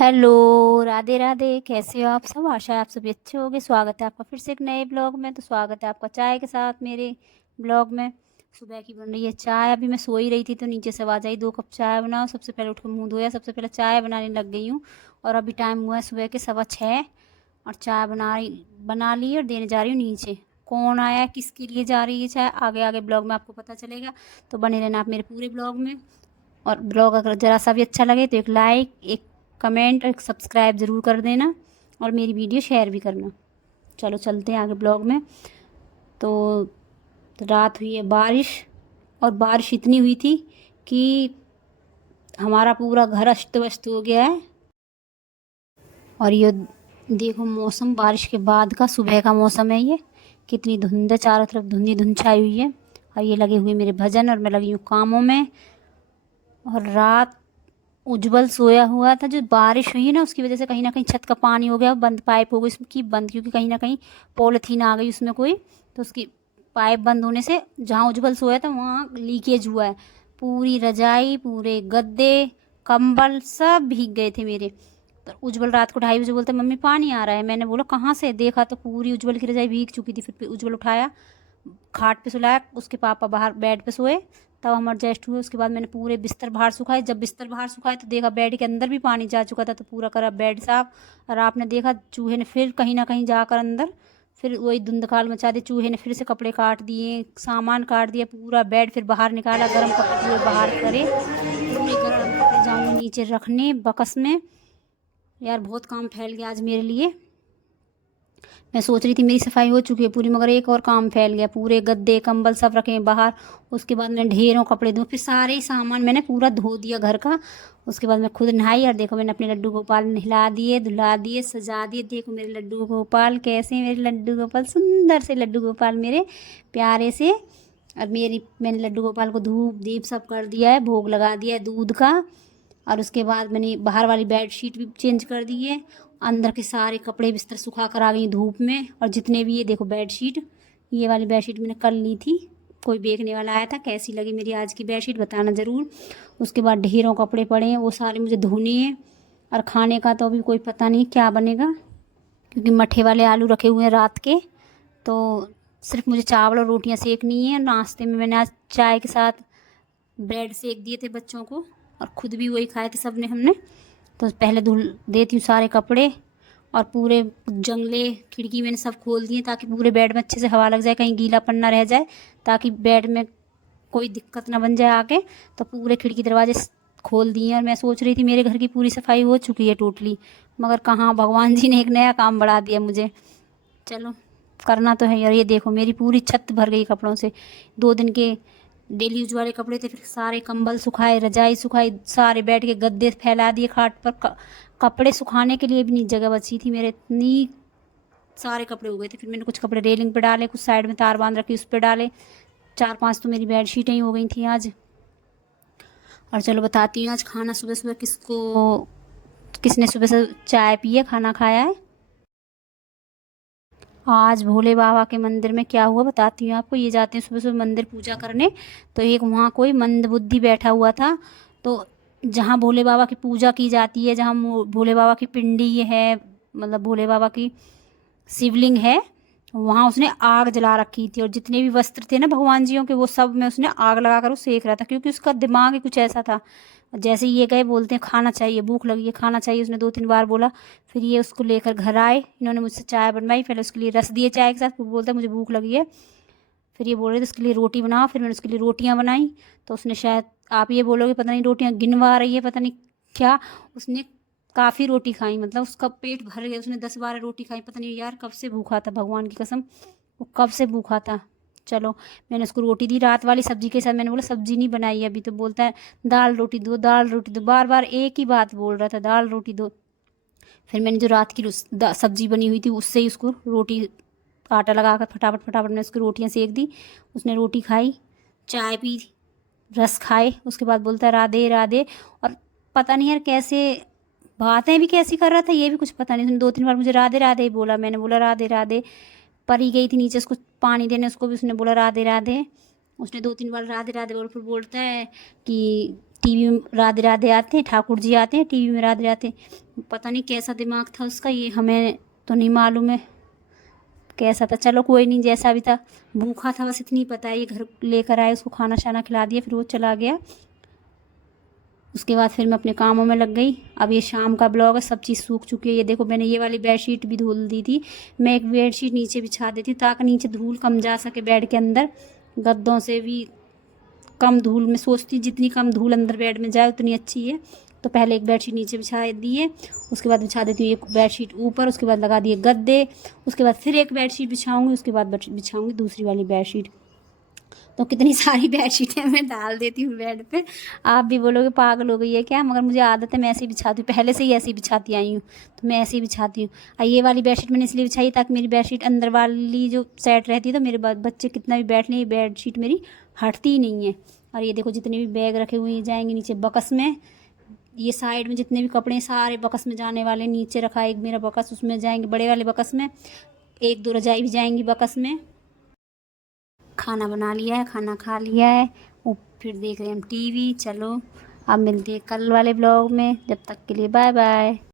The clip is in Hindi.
हेलो। राधे राधे, कैसे हो आप सब? आशा है आप सभी अच्छे होंगे। स्वागत है आपका फिर से एक नए ब्लॉग में। तो स्वागत है आपका चाय के साथ मेरे ब्लॉग में। सुबह की बन रही है चाय। अभी मैं सो ही रही थी तो नीचे से आवाज़ आई 2 कप चाय बनाओ। सबसे पहले उठ कर मुंह धोया, सबसे पहले चाय बनाने लग गई हूँ। और अभी टाइम हुआ है सुबह के 6:15 और चाय बना ली और देने जा रही हूँ नीचे। कौन आया है, किसके लिए जा रही है चाय, आगे आगे ब्लॉग में आपको पता चलेगा। तो बने रहना आप मेरे पूरे ब्लॉग में। और ब्लॉग अगर ज़रा सा भी अच्छा लगे तो एक लाइक, एक कमेंट और एक सब्सक्राइब ज़रूर कर देना और मेरी वीडियो शेयर भी करना। चलो चलते हैं आगे ब्लॉग में। तो रात हुई है बारिश, और बारिश इतनी हुई थी कि हमारा पूरा घर अस्त व्यस्त हो गया है। और ये देखो, मौसम बारिश के बाद का सुबह का मौसम है ये। कितनी धुंध है, चारों तरफ धुंधी धुंध छाई हुई है। और ये लगे हुए मेरे भजन और मैं लगी हूँ कामों में। और रात उज्जवल सोया हुआ था। जो बारिश हुई ना उसकी वजह से कहीं ना कहीं छत का पानी हो गया बंद, पाइप हो गई उसकी बंद, क्योंकि कहीं ना कहीं पॉलिथीन आ गई उसमें कोई। तो उसकी पाइप बंद होने से जहाँ उज्जवल सोया था वहाँ लीकेज हुआ है। पूरी रजाई, पूरे गद्दे, कंबल सब भीग गए थे मेरे। तो उज्जवल रात को 2:30 बजे बोलते मम्मी पानी आ रहा है। मैंने बोला कहाँ से, देखा तो पूरी उज्जवल की रजाई भीग चुकी थी। फिर उज्जवल उठाया, खाट पे सुलाया, उसके पापा बाहर बेड पे सोए, तब हम एडजस्ट हुए। उसके बाद मैंने पूरे बिस्तर बाहर सुखाए। जब बिस्तर बाहर सुखाए तो देखा बेड के अंदर भी पानी जा चुका था। तो पूरा करा बेड साफ। और आपने देखा चूहे ने फिर कहीं ना कहीं जाकर अंदर फिर वही धुंधकार मचा दी। चूहे ने फिर से कपड़े काट दिए, सामान काट दिया, पूरा बेड फिर बाहर निकाला, गर्म कपड़े पूरे बाहर करे। पूरे गर्म कपड़े जाऊंगी नीचे रखने बकस में। यार बहुत काम फैल गया आज मेरे लिए। मैं सोच रही थी मेरी सफाई हो चुकी है पूरी, मगर एक और काम फैल गया। पूरे गद्दे कंबल सब रखे हैं बाहर। उसके बाद मैंने ढेरों कपड़े धो, फिर सारे ही सामान मैंने पूरा धो दिया घर का। उसके बाद मैं खुद नहाई और देखो मैंने अपने लड्डू गोपाल नहला दिए, धुला दिए, सजा दिए। देखो मेरे लड्डू गोपाल कैसे हैं, मेरे लड्डू गोपाल सुंदर से लड्डू गोपाल मेरे प्यारे से। और मैंने लड्डू गोपाल को धूप दीप सब कर दिया है, भोग लगा दिया है दूध का। और उसके बाद मैंने बाहर वाली बेड शीट भी चेंज कर दी है। अंदर के सारे कपड़े बिस्तर सुखा कर आ गई धूप में। और जितने भी ये देखो बेड शीट, ये वाली बेड शीट मैंने कल ली थी। कोई देखने वाला आया था, कैसी लगी मेरी आज की बेड शीट बताना ज़रूर। उसके बाद ढेरों कपड़े पड़े हैं, वो सारे मुझे धोने हैं। और खाने का तो अभी कोई पता नहीं क्या बनेगा, क्योंकि मट्ठे वाले आलू रखे हुए हैं रात के। तो सिर्फ मुझे चावल और रोटियां सेकनी है। नाश्ते में मैंने आज चाय के साथ ब्रेड सेक दिए थे बच्चों को, और खुद भी वही खाए थे सबने हमने। तो पहले धुल देती हूँ सारे कपड़े। और पूरे जंगले खिड़की मैंने सब खोल दिए ताकि पूरे बेड में अच्छे से हवा लग जाए, कहीं गीलापन ना रह जाए, ताकि बेड में कोई दिक्कत ना बन जाए आगे। तो पूरे खिड़की दरवाजे खोल दिए। और मैं सोच रही थी मेरे घर की पूरी सफाई हो चुकी है टोटली, मगर कहाँ, भगवान जी ने एक नया काम बढ़ा दिया मुझे। चलो करना तो है। और ये देखो मेरी पूरी छत भर गई कपड़ों से। 2 दिन के डेली यूज वाले कपड़े थे, फिर सारे कंबल सुखाए, रजाई सुखाई, सारे बेड के गद्दे फैला दिए खाट पर। कपड़े सुखाने के लिए भी नहीं जगह बची थी मेरे, इतनी सारे कपड़े हो गए थे। फिर मैंने कुछ कपड़े रेलिंग पे डाले, कुछ साइड में तार बांध रखी उस पर डाले। 4-5 तो मेरी बेड शीटें ही हो गई थी आज। और चलो बताती हूँ आज खाना सुबह सुबह किसने सुबह से चाय पी है, खाना खाया है। आज भोले बाबा के मंदिर में क्या हुआ बताती हूँ आपको। ये जाते हैं सुबह सुबह मंदिर पूजा करने। तो एक वहाँ कोई मंदबुद्धि बैठा हुआ था। तो जहाँ भोले बाबा की पूजा की जाती है, जहाँ भोले बाबा की पिंडी है, मतलब भोले बाबा की शिवलिंग है, वहाँ उसने आग जला रखी थी। और जितने भी वस्त्र थे ना भगवान जियों के, वो सब में उसने आग लगा कर वो सेक रहा था, क्योंकि उसका दिमाग ही कुछ ऐसा था। जैसे ही ये गए बोलते हैं खाना चाहिए, भूख लगी है, खाना चाहिए, उसने 2-3 बार बोला। फिर ये उसको लेकर घर आए, इन्होंने मुझसे चाय बनवाई, पहले उसके लिए रस दिए चाय के साथ, फिर बोलता है मुझे भूख लगी है। फिर ये बोल रहे थे उसके लिए रोटी बनाओ, फिर मैंने उसके लिए रोटियां बनाई। तो उसने शायद, आप ये बोलोगे पता नहीं रोटियां गिनवा रही है पता नहीं क्या, उसने काफ़ी रोटी खाई, मतलब उसका पेट भर गया। उसने 10-12 रोटी खाई, पता नहीं यार कब से भूखा था, भगवान की कसम वो कब से भूखा था। चलो मैंने उसको रोटी दी रात वाली सब्जी के साथ। मैंने बोला सब्जी नहीं बनाई अभी, तो बोलता है दाल रोटी दो, दाल रोटी दो, बार बार एक ही बात बोल रहा था, दाल रोटी दो। फिर मैंने जो रात की सब्जी बनी हुई थी उससे ही उसको रोटी, आटा लगा कर फटाफट फटाफट मैंने उसकी रोटियां सेक दी। उसने रोटी खाई, चाय पी, रस खाए। उसके बाद बोलता है राधे राधे। और पता नहीं यार कैसे बातें भी कैसी कर रहा था, ये भी कुछ पता नहीं। उसने 2-3 बार मुझे राधे राधे ही बोला। मैंने बोला राधे राधे। परी गई थी नीचे उसको पानी देने, उसको भी उसने बोला राधे राधे। उसने 2-3 बार राधे राधे बोल, फिर बोलता है कि टीवी में राधे राधे आते हैं, ठाकुर जी आते हैं टीवी में राधे राधे। पता नहीं कैसा दिमाग था उसका, ये हमें तो नहीं मालूम है कैसा था। चलो कोई नहीं, जैसा भी था। भूखा था बस इतनी पता है। ये घर लेकर आए, उसको खाना शाना खिला दिया, फिर वो चला गया। उसके बाद फिर मैं अपने कामों में लग गई। अब ये शाम का ब्लॉग है, सब चीज़ सूख चुकी है। ये देखो मैंने ये वाली बेडशीट भी धुल दी थी। मैं एक बेडशीट नीचे बिछा देती ताकि नीचे धूल कम जा सके बेड के अंदर। गद्दों से भी कम धूल, मैं सोचती जितनी कम धूल अंदर बेड में जाए उतनी अच्छी है। तो पहले एक बेडशीट नीचे बिछा दी है, उसके बाद बिछा देती हूँ एक बेडशीट ऊपर, उसके बाद लगा दिए गद्दे, उसके बाद फिर एक बेडशीट बिछाऊंगी, उसके बाद बिछाऊंगी दूसरी वाली बेडशीट। तो कितनी सारी बेडशीटें मैं डाल देती हूँ बेड पे। आप भी बोलोगे पागल हो गई है क्या, मगर मुझे आदत है, मैं ऐसे ही बिछाती हूँ, पहले से ही ऐसे ही बिछाती आई हूँ। तो मैं ऐसे ही बिछाती हूँ। और ये वाली बेडशीट मैंने इसलिए बिछाई ताकि मेरी बेडशीट अंदर वाली जो सेट रहती है, तो मेरे बच्चे कितना भी बैठ लें, ये बेडशीट मेरी हटती ही नहीं है। और ये देखो जितने भी बैग रखे हुए हैं जाएंगे नीचे बकस में। ये साइड में जितने भी कपड़े हैं सारे बकस में जाने वाले, नीचे रखा है एक मेरा बकस, उसमें जाएंगे बड़े वाले बकस में। एक दो रजाई भी जाएंगी बकस में। खाना बना लिया है, खाना खा लिया है, फिर देख रहे हैं हम टीवी। चलो अब मिलते हैं कल वाले ब्लॉग में, जब तक के लिए बाय बाय।